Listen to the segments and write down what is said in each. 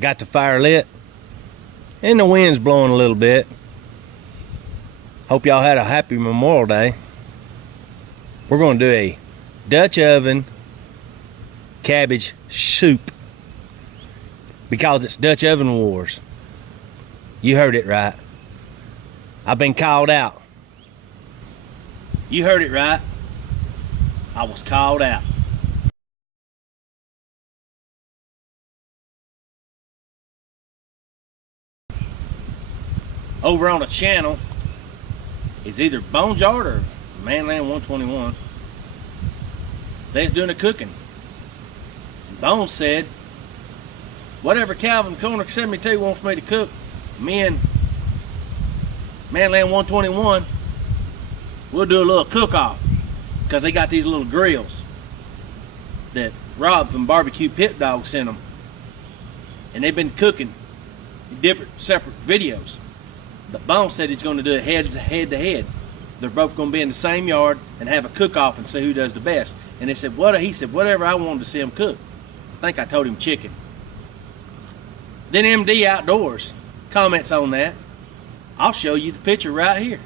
Got the fire lit. And the wind's blowing a little bit. Hope y'all had a happy Memorial Day. We're going to do a Dutch oven cabbage soup. Because it's Dutch Oven Wars. You heard it right. I've been called out. You heard it right. I was called out. Over on the channel is either Boneyard or Manland 121. They's doing the cooking. Bones said, whatever Calvin Corner 72 wants me to cook, me and Manland 121, we'll do a little cook-off. Because they got these little grills that Rob from BBQ Pit Dog sent them. And they've been cooking different, separate videos. But Bone said he's going to do it head to head. They're both going to be in the same yard and have a cook-off and see who does the best. And they said, he said, whatever I wanted to see him cook. I think I told him chicken. Then MD Outdoors comments on that. I'll show you the picture right here.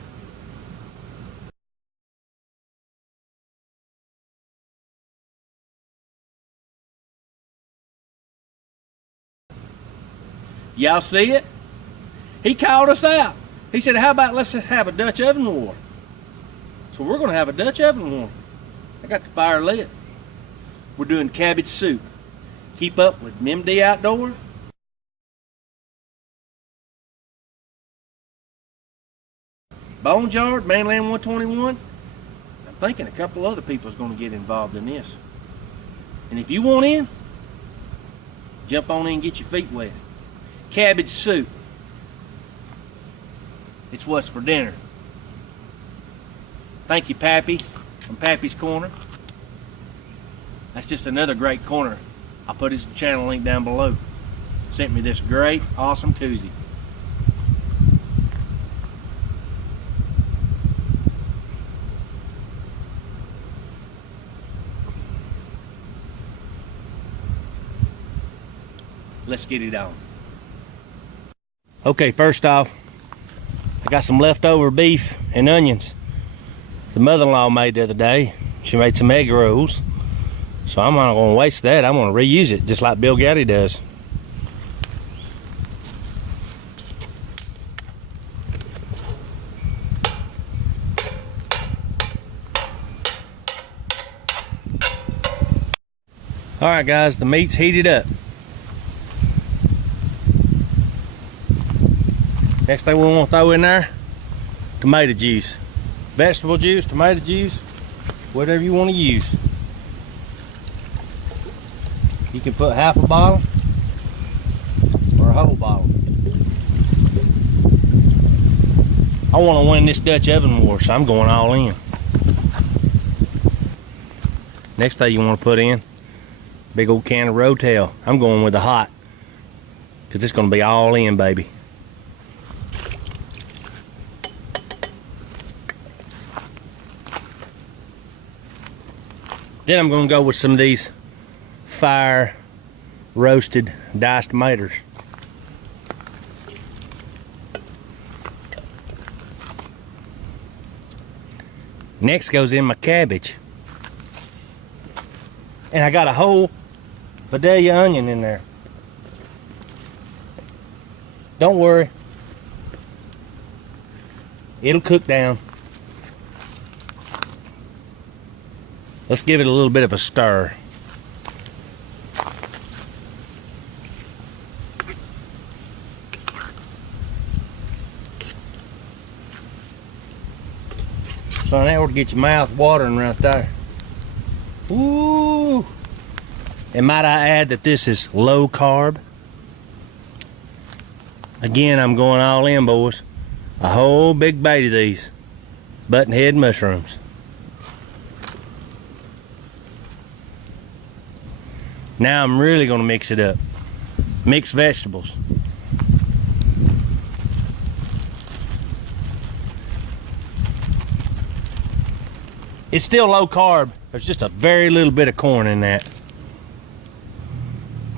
Y'all see it? He called us out. He said, how about let's just have a Dutch oven war? So we're going to have a Dutch oven war. I got the fire lit. We're doing cabbage soup. Keep up with MD Outdoor. Boneyard, Manland 121. I'm thinking a couple other people is going to get involved in this. And if you want in, jump on in and get your feet wet. Cabbage soup. It's what's for dinner. Thank you, Pappy, from Pappy's Corner. That's just another great corner. I'll put his channel link down below. Sent me this great, awesome koozie. Let's get it on. Okay, first off, I got some leftover beef and onions the mother-in-law made the other day. She made some egg rolls. So I'm not going to waste that. I'm going to reuse it just like Bill Goudy does. Alright guys, the meat's heated up. Next thing we want to throw in there, tomato juice. Vegetable juice, tomato juice, whatever you want to use. You can put half a bottle or a whole bottle. I want to win this Dutch oven war, so I'm going all in. Next thing you want to put in, big old can of Rotel. I'm going with the hot, because it's going to be all in, baby. Then I'm going to go with some of these fire roasted diced tomatoes. Next goes in my cabbage. And I got a whole Vidalia onion in there. Don't worry. It'll cook down. Let's give it a little bit of a stir. So that ought to get your mouth watering right there. Ooh! And might I add that this is low carb. Again, I'm going all in, boys. A whole big bait of these buttonhead mushrooms. Now I'm really going to mix it up. Mix vegetables. It's still low carb. There's just a very little bit of corn in that.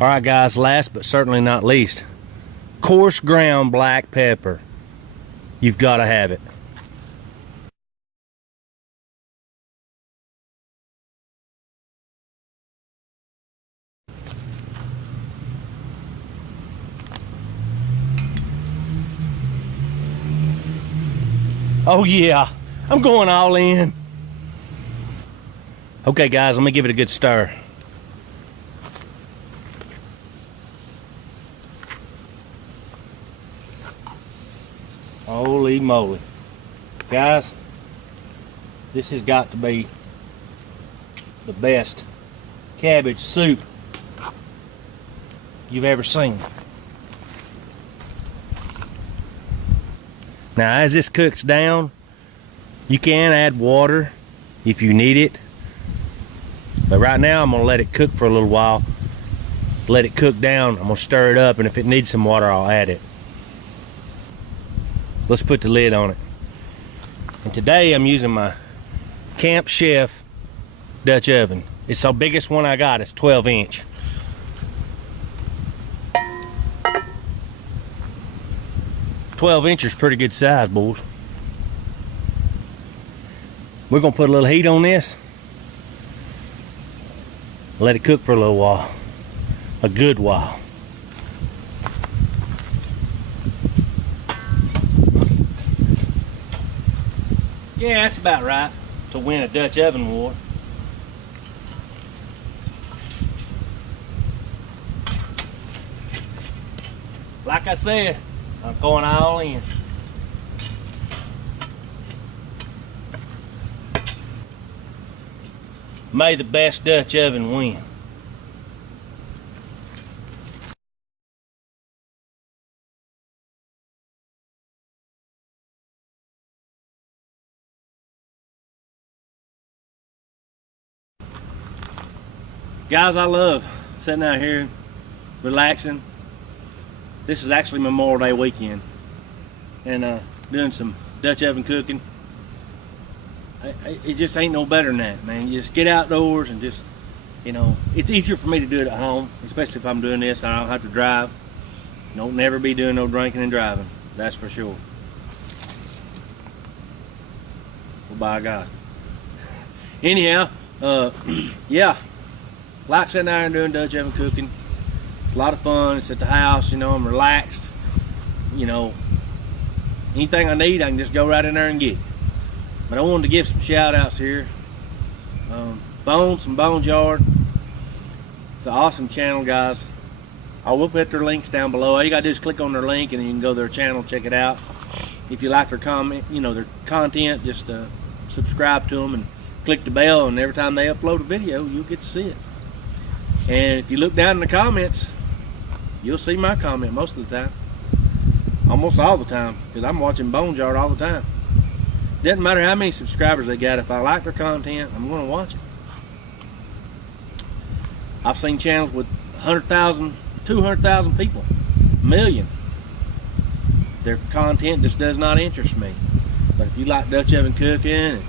All right, guys, last but certainly not least, coarse ground black pepper. You've got to have it. Oh yeah, I'm going all in. Okay guys, let me give it a good stir. Holy moly. Guys, this has got to be the best cabbage soup you've ever seen. Now as this cooks down, you can add water if you need it. But right now I'm gonna let it cook for a little while. Let it cook down, I'm gonna stir it up, and if it needs some water, I'll add it. Let's put the lid on it. And today I'm using my Camp Chef Dutch oven. It's the biggest one I got, it's 12-inch. Inches, pretty good size, boys. We're gonna put a little heat on this. Let it cook for a little while. A good while. Yeah, that's about right to win a Dutch oven war. Like I said, I'm going all in. May the best Dutch oven win. Guys, I love sitting out here, relaxing. This is actually Memorial Day weekend, and doing some Dutch oven cooking. It just ain't no better than that, man. You just get outdoors and just, you know, it's easier for me to do it at home, especially if I'm doing this. I don't have to drive. Don't never be doing no drinking and driving, that's for sure. Well, by God. Anyhow, yeah, like sitting there and doing Dutch oven cooking. It's a lot of fun. It's at the house, you know, I'm relaxed. You know, anything I need, I can just go right in there and get it. But I wanted to give some shout outs here. Bones from Bones Yard. It's an awesome channel, guys. I will put their links down below. All you gotta do is click on their link and you can go to their channel, check it out. If you like their comment, you know, their content, just subscribe to them and click the bell, and every time they upload a video, you'll get to see it. And if you look down in the comments, you'll see my comment most of the time. Almost all the time, because I'm watching Bones Yard all the time. Doesn't matter how many subscribers they got, if I like their content, I'm going to watch it. I've seen channels with 100,000, 200,000 people, a million. Their content just does not interest me. But if you like Dutch oven cooking, and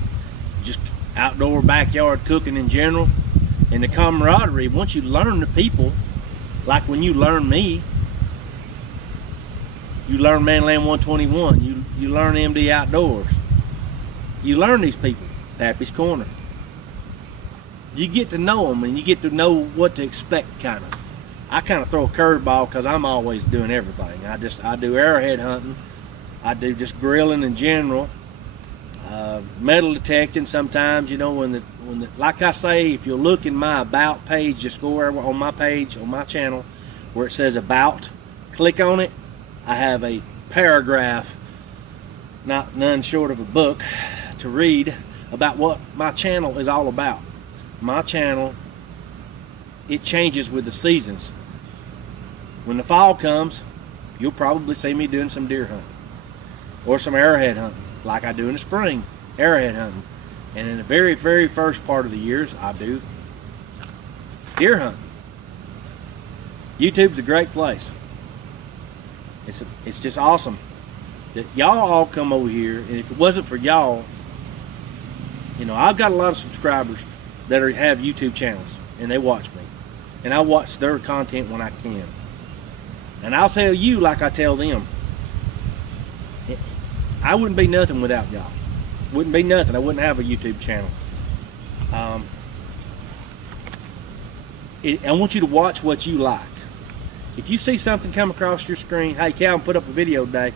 just outdoor backyard cooking in general, and the camaraderie, once you learn the people, like when you learn me, you learn Manland 121, you learn MD Outdoors. You learn these people, Pappy's Corner. You get to know them, and you get to know what to expect, kind of. I kind of throw a curveball because I'm always doing everything. I do arrowhead hunting. I do just grilling in general. Metal detecting sometimes, you know, like I say, if you look in my about page, just go over on my page, on my channel, where it says about, click on it. I have a paragraph, none short of a book, to read about what my channel is all about. My channel, it changes with the seasons. When the fall comes, you'll probably see me doing some deer hunting or some arrowhead hunting, like I do in the spring, arrowhead hunting. And in the very, very first part of the years, I do deer hunting. YouTube's a great place. It's just awesome that y'all all come over here, and if it wasn't for y'all, you know, I've got a lot of subscribers that have YouTube channels, and they watch me. and I watch their content when I can. And I'll tell you like I tell them. I wouldn't be nothing without y'all. Wouldn't be nothing. I wouldn't have a YouTube channel. I want you to watch what you like. If you see something come across your screen, hey, Calvin put up a video today,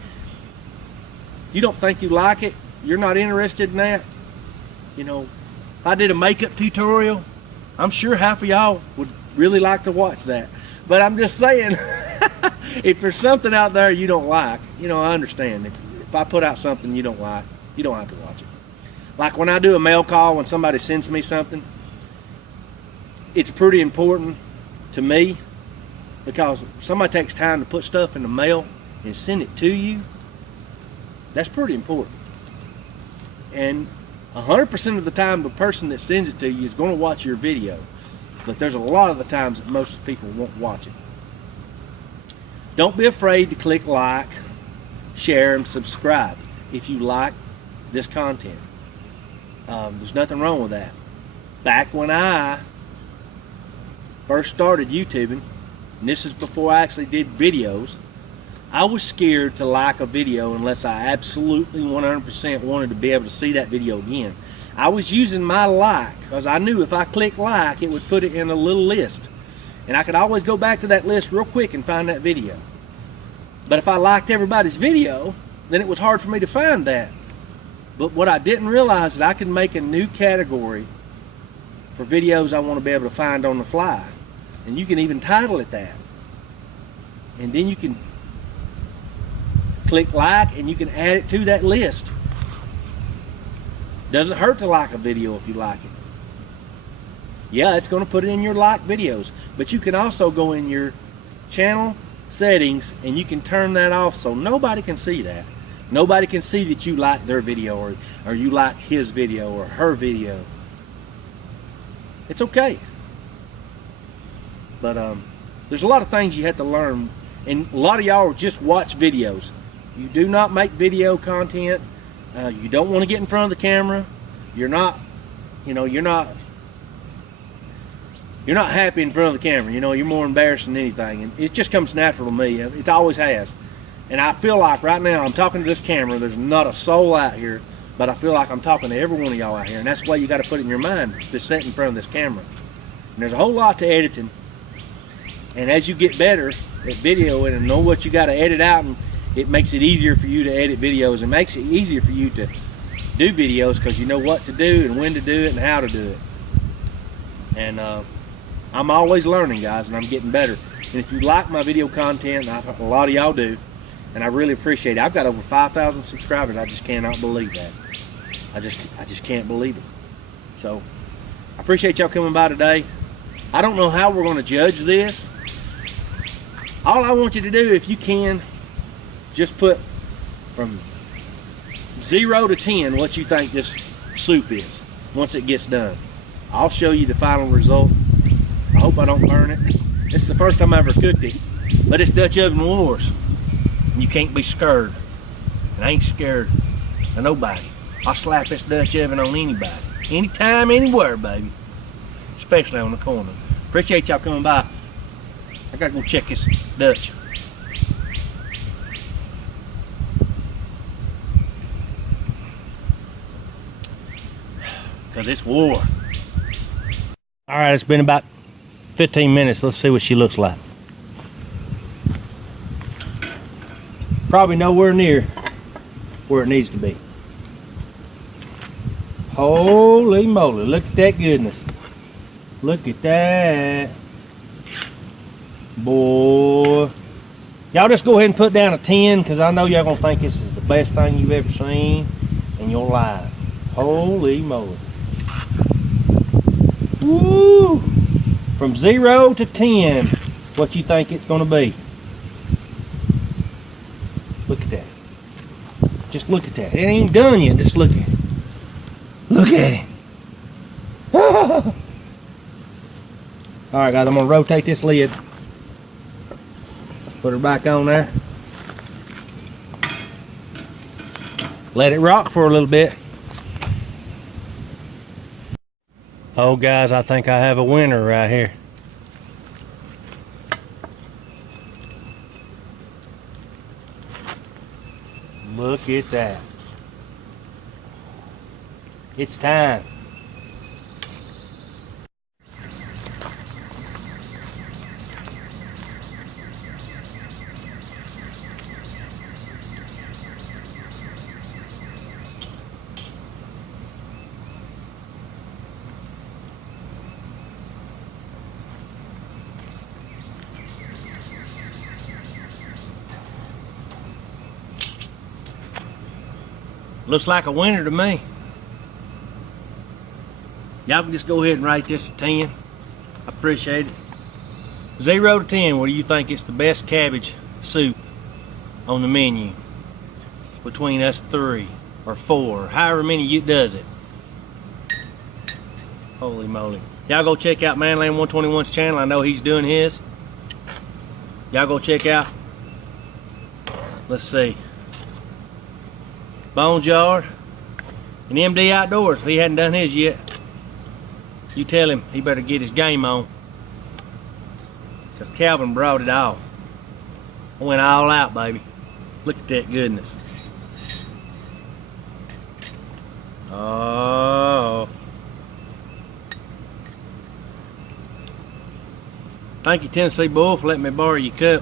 you don't think you like it, you're not interested in that, you know, if I did a makeup tutorial, I'm sure half of y'all would really like to watch that. But I'm just saying, if there's something out there you don't like, you know, I understand. If I put out something you don't like, you don't have to watch it. Like when I do a mail call, when somebody sends me something, it's pretty important to me, because somebody takes time to put stuff in the mail and send it to you. That's pretty important. And 100% of the time, the person that sends it to you is going to watch your video. But there's a lot of the times that most people won't watch it. Don't be afraid to click like, share, and subscribe if you like this content. There's nothing wrong with that. Back when I first started YouTubing, and this is before I actually did videos, I was scared to like a video unless I absolutely 100% wanted to be able to see that video again. I was using my like because I knew if I clicked like, it would put it in a little list. And I could always go back to that list real quick and find that video. But if I liked everybody's video, then it was hard for me to find that. But what I didn't realize is I could make a new category for videos I want to be able to find on the fly. And you can even title it that. And then you can click like and you can add it to that list. Doesn't hurt to like a video if you like it. Yeah, it's going to put it in your like videos, but you can also go in your channel settings and you can turn that off so nobody can see that. Nobody can see that you like their video or you like his video or her video. It's okay. But there's a lot of things you have to learn, and a lot of y'all just watch videos. You do not make video content. You don't want to get in front of the camera. You're not happy in front of the camera. You know, you're more embarrassed than anything, and it just comes natural to me. It always has. And I feel like right now I'm talking to this camera. There's not a soul out here, but I feel like I'm talking to every one of y'all out here, and that's the way you got to put it in your mind to sit in front of this camera. And there's a whole lot to editing. And as you get better at videoing and know what you got to edit out, and it makes it easier for you to edit videos. It makes it easier for you to do videos because you know what to do and when to do it and how to do it. And I'm always learning, guys, and I'm getting better. And if you like my video content, a lot of y'all do, and I really appreciate it. I've got over 5,000 subscribers. I just cannot believe that. I just can't believe it. So I appreciate y'all coming by today. I don't know how we're going to judge this. All I want you to do, if you can, just put from 0 to 10 what you think this soup is once it gets done. I'll show you the final result. I hope I don't burn it. It's the first time I ever cooked it, but it's Dutch Oven Wars. And you can't be scared. And I ain't scared of nobody. I'll slap this Dutch oven on anybody. Anytime, anywhere, baby. Especially on the corner. Appreciate y'all coming by. I gotta go check this Dutch. Because it's war. Alright, it's been about 15 minutes. Let's see what she looks like. Probably nowhere near where it needs to be. Holy moly, look at that goodness. Look at that. Boy. Y'all just go ahead and put down a 10 because I know y'all gonna think this is the best thing you've ever seen in your life. Holy moly. Woo! From 0 to 10, what you think it's gonna be? Look at that. Just look at that. It ain't done yet. Just look at it. Look at it. Alright guys, I'm gonna rotate this lid. Put her back on there. Let it rock for a little bit. Oh guys, I think I have a winner right here. Look at that. It's time. Looks like a winner to me. Y'all can just go ahead and rate this a 10. I appreciate it. 0 to 10, what do you think it's the best cabbage soup on the menu? Between us 3 or 4, however many it does it. Holy moly. Y'all go check out Manland 121's channel. I know he's doing his. Y'all go check out. Let's see. Bones Yard and MD Outdoors. If he hadn't done his yet, you tell him he better get his game on, because Calvin brought it all. I went all out, baby. Look at that goodness. Oh, thank you, Tennessee Bull, for letting me borrow your cup.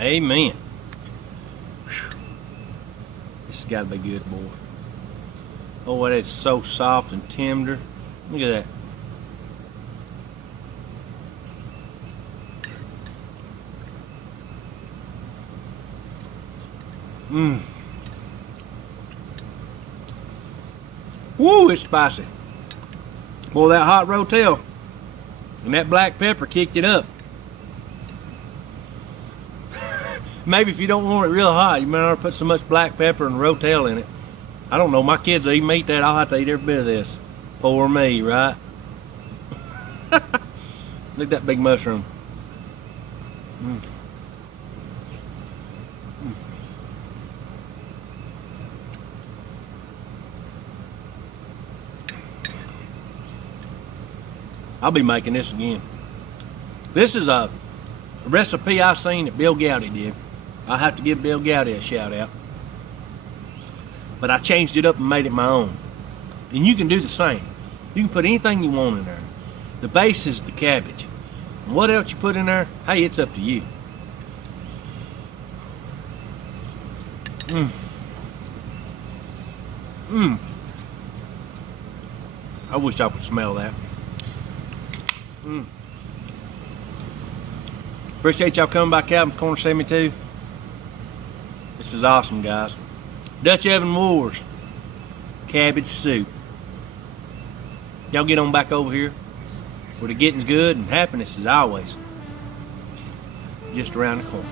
Amen. Whew. This has got to be good, boy. Oh, that's so soft and tender. Look at that. Woo, it's spicy. Boy, that hot rotel and that black pepper kicked it up. Maybe if you don't want it real hot, you might not put so much black pepper and rotel in it. I don't know, my kids will even eat that. I'll have to eat every bit of this. Poor me, right? Look at that big mushroom. I'll be making this again. This is a recipe I seen that Bill Goudy did. I'll have to give Bill Goudy a shout out. But I changed it up and made it my own. And you can do the same. You can put anything you want in there. The base is the cabbage. And what else you put in there, hey, it's up to you. I wish I could smell that. Appreciate y'all coming by Calvin's Corner 72. This is awesome, guys. Dutch Oven Wars cabbage soup. Y'all get on back over here where the getting's good and happiness is always just around the corner.